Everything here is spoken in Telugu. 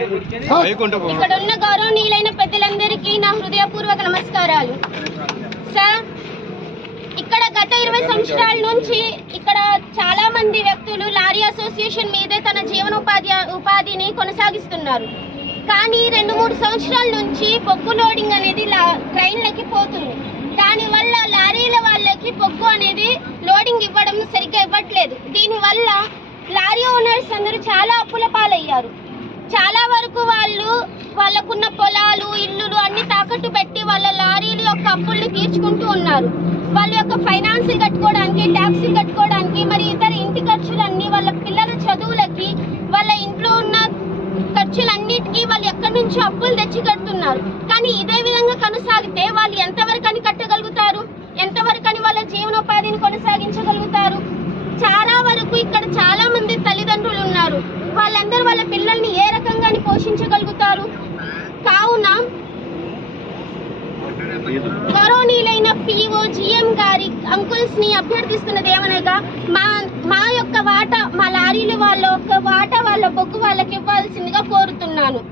ఇక్కడ ఉన్న గౌరవనీయులైన పెద్దలందరికీ నా హృదయపూర్వక నమస్కారాలు. సార్, ఇక్కడ గత 20 సంవత్సరాల నుంచి ఇక్కడ చాలా మంది వ్యక్తులు లారీ అసోసియేషన్ మీదే తన ఉపాధిని కొనసాగిస్తున్నారు. కానీ 2-3 సంవత్సరాల నుంచి బొగ్గు లోడింగ్ అనేది ట్రైన్లకి పోతుంది. దానివల్ల లారీల వాళ్ళకి బొగ్గు అనేది లోడింగ్ ఇవ్వడం సరిగ్గా ఇవ్వట్లేదు. దీనివల్ల లారీ ఓనర్స్ అందరూ చాలా అప్పుల పాలయ్యారు. చాలా వరకు వాళ్ళకున్న పొలాలు, ఇల్లులు అన్ని తాకట్టు పెట్టి వాళ్ళ లారీల యొక్క అప్పుల్ని తీర్చుకుంటూ ఉన్నారు. వాళ్ళ యొక్క ఫైనాన్స్ కట్టుకోవడానికి, ట్యాక్సీ కట్టుకోవడానికి, మరి ఇతర ఇంటి ఖర్చులన్నీ, వాళ్ళ పిల్లల చదువులకి, వాళ్ళ ఇంట్లో ఉన్న ఖర్చులన్నిటికీ వాళ్ళు ఎక్కడి నుంచో అప్పులు తెచ్చి కడుతున్నారు. కానీ ఇదే విధంగా కొనసాగితే వాళ్ళు ఎంతవరకు అని కట్టగలుగుతారు? ఎంతవరకు అని వాళ్ళ జీవనోపాధిని కొనసాగించగలుగుతారు? చాలా వరకు ఇక్కడ చాలా మంది తల్లిదండ్రులు ఉన్నారు. వాళ్ళందరూ వాళ్ళ పిల్లల్ని ఏ రకంగా పోషించగలుగుతారు? కావున గౌరవనీయులైన పిఓ జిఎం గారి అంకుల్స్ ని అభ్యర్థిస్తున్నది ఏమనగా, మా యొక్క వాటా, మా లారీలు వాళ్ళ యొక్క వాటా వాళ్ళ బొగ్గు వాళ్ళకి ఇవ్వాల్సిందిగా కోరుతున్నాను.